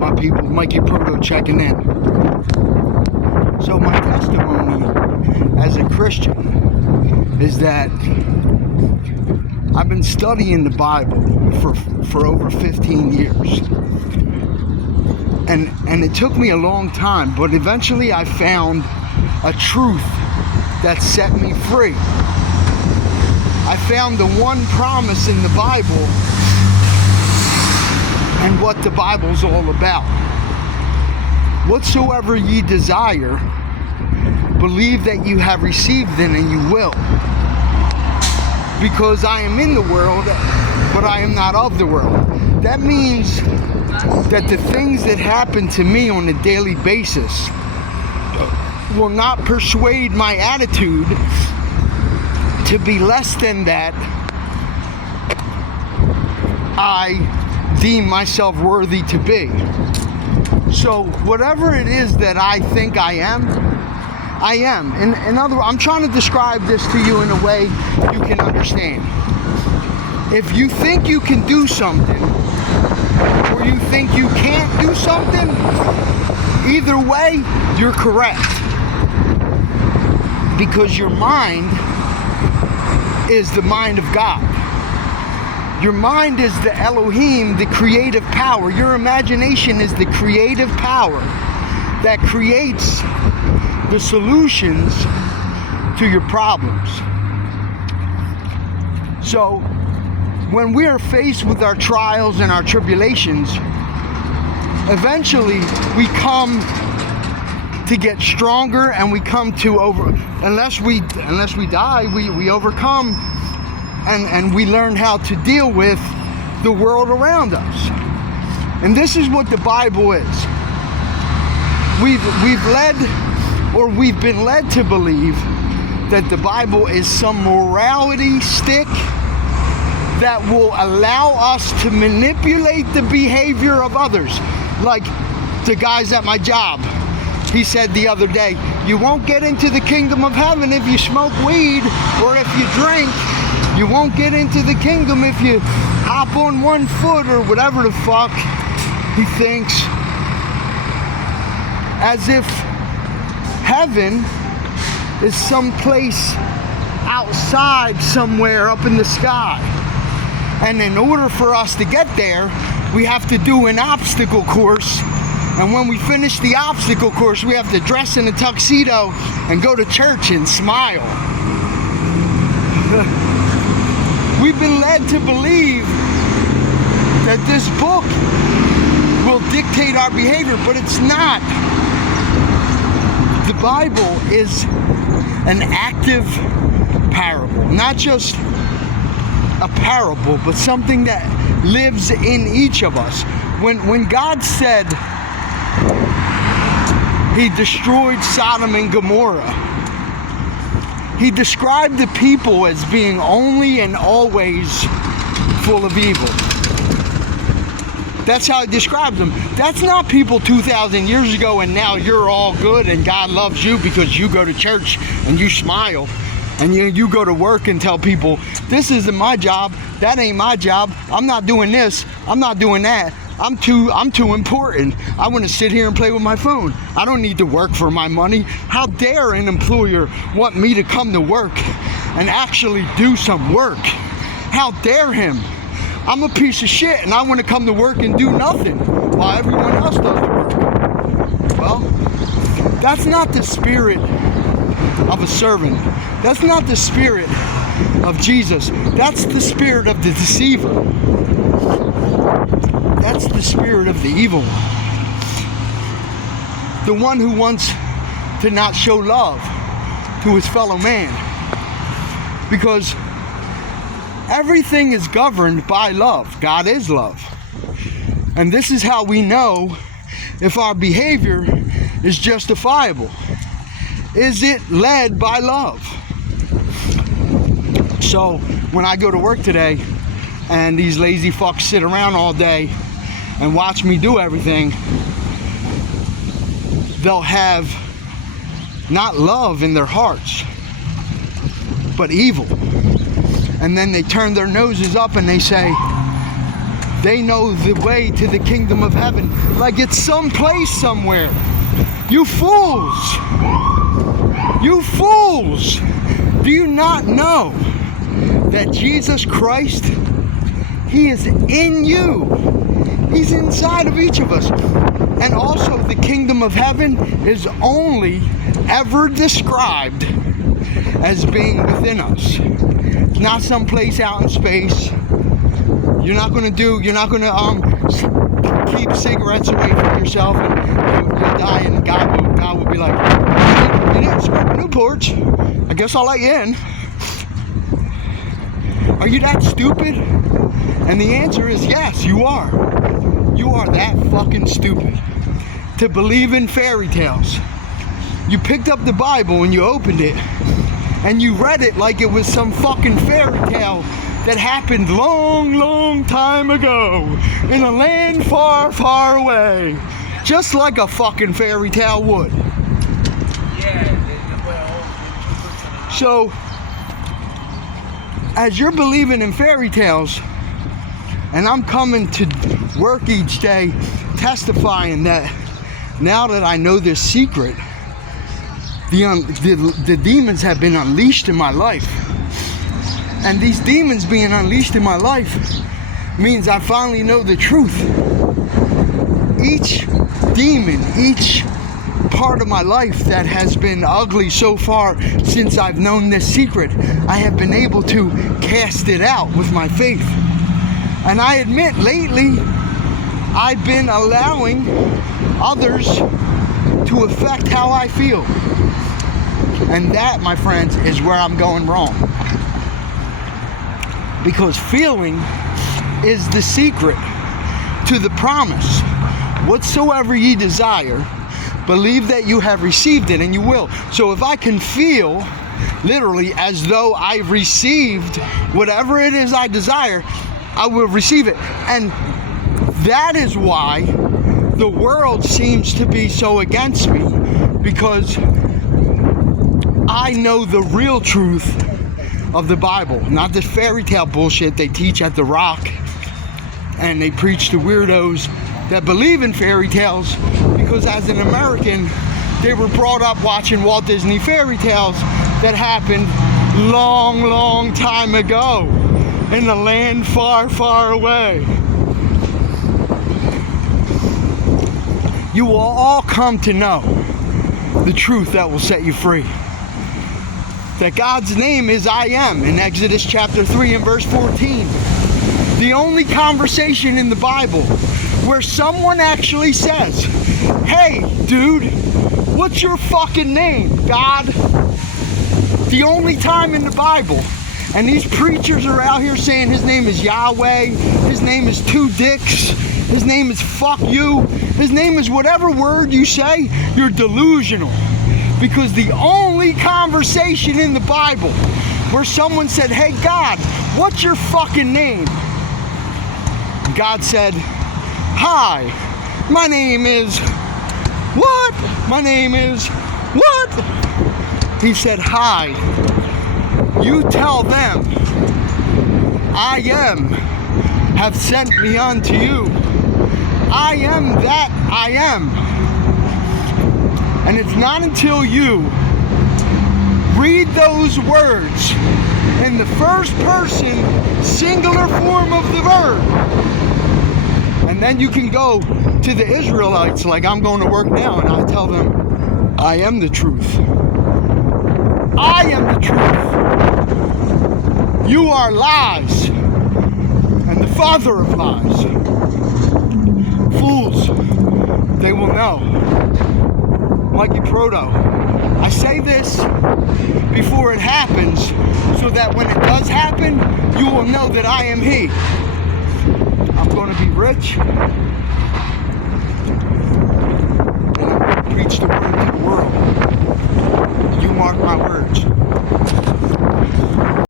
my people? Mikey Proto checking in. So my testimony as a Christian is that I've been studying the Bible for over 15 years. And it took me a long time, but eventually I found a truth that set me free. I found the one promise in the Bible and what the Bible's all about. Whatsoever ye desire, believe that you have received it and you will. Because I am in the world, but I am not of the world. That means that the things that happen to me on a daily basis will not persuade my attitude to be less than that I deem myself worthy to be. So whatever it is that I think I am, I am. In other words, I'm trying to describe this to you in a way you can understand. If you think you can do something, or you think you can't do something, either way, you're correct. Because your mind is the mind of God. Your mind is the Elohim, the creative power. Your imagination is the creative power that creates the solutions to your problems. So, when we are faced with our trials and our tribulations, eventually we come to get stronger, and we come to unless we die, we overcome, and we learn how to deal with the world around us. And this is what the Bible is. We've been led to believe that the Bible is some morality stick that will allow us to manipulate the behavior of others. Like the guys at my job, he said the other day, you won't get into the kingdom of heaven if you smoke weed or if you drink. You won't get into the kingdom if you hop on one foot or whatever the fuck he thinks. As if heaven is someplace outside somewhere up in the sky. And in order for us to get there, we have to do an obstacle course. And when we finish the obstacle course, we have to dress in a tuxedo and go to church and smile. We've been led to believe that this book will dictate our behavior, but it's not. The Bible is an active parable, not just a parable, but something that lives in each of us. When God said he destroyed Sodom and Gomorrah, he described the people as being only and always full of evil. That's how he describes them. That's not people 2,000 years ago and now you're all good and God loves you because you go to church and you smile. And you go to work and tell people, this isn't my job, that ain't my job, I'm not doing this, I'm not doing that, I'm too important. I want to sit here and play with my phone. I don't need to work for my money. How dare an employer want me to come to work and actually do some work? How dare him? I'm a piece of shit and I want to come to work and do nothing while everyone else does the work. Well, that's not the spirit of a servant. That's not the spirit of Jesus. That's the spirit of the deceiver. That's the spirit of the evil one. The one who wants to not show love to his fellow man. Because everything is governed by love. God is love. And this is how we know if our behavior is justifiable. Is it led by love? So when I go to work today and these lazy fucks sit around all day and watch me do everything, they'll have not love in their hearts, but evil. And then they turn their noses up and they say, they know the way to the kingdom of heaven like it's someplace somewhere. You fools! You fools! Do you not know that Jesus Christ, He is in you? He's inside of each of us. And also the kingdom of heaven is only ever described as being within us. It's not someplace out in space. You're not going to keep cigarettes away from yourself and you'll die, and God will be like, you didn't smoke Newports. I guess I'll let you in. Are you that stupid? And the answer is yes, you are. You are that fucking stupid to believe in fairy tales. You picked up the Bible and you opened it and you read it like it was some fucking fairy tale that happened long, long time ago in a land far, far away. Just like a fucking fairy tale would. So, as you're believing in fairy tales, and I'm coming to work each day testifying that now that I know this secret, the demons have been unleashed in my life. And these demons being unleashed in my life means I finally know the truth. Each demon, each part of my life that has been ugly so far since I've known this secret, I have been able to cast it out with my faith. And I admit, lately, I've been allowing others to affect how I feel. And that, my friends, is where I'm going wrong. Because feeling is the secret to the promise. Whatsoever ye desire, believe that you have received it, and you will. So if I can feel literally as though I've received whatever it is I desire, I will receive it. And that is why the world seems to be so against me, because I know the real truth of the Bible, not this fairy tale bullshit they teach at The Rock, and they preach to weirdos that believe in fairy tales, because as an American, they were brought up watching Walt Disney fairy tales that happened long, long time ago in a land far, far away. You will all come to know the truth that will set you free. That God's name is I Am in Exodus chapter 3 and verse 14. The only conversation in the Bible where someone actually says, hey, dude, what's your fucking name, God? The only time in the Bible. And these preachers are out here saying his name is Yahweh, his name is two dicks, his name is fuck you, his name is whatever word you say, you're delusional. Because the only conversation in the Bible where someone said, hey God, what's your fucking name? God said, hi, my name is what? My name is what? He said, hi, you tell them, I am, have sent me unto you. I am that I am. And it's not until you read those words in the first person, singular form of the verb, and then you can go to the Israelites like I'm going to work now, and I tell them, I am the truth. I am the truth. You are lies, and the father of lies. Fools, they will know. Mikey Proto, I say this before it happens, so that when it does happen, you will know that I am He. I'm going to be rich.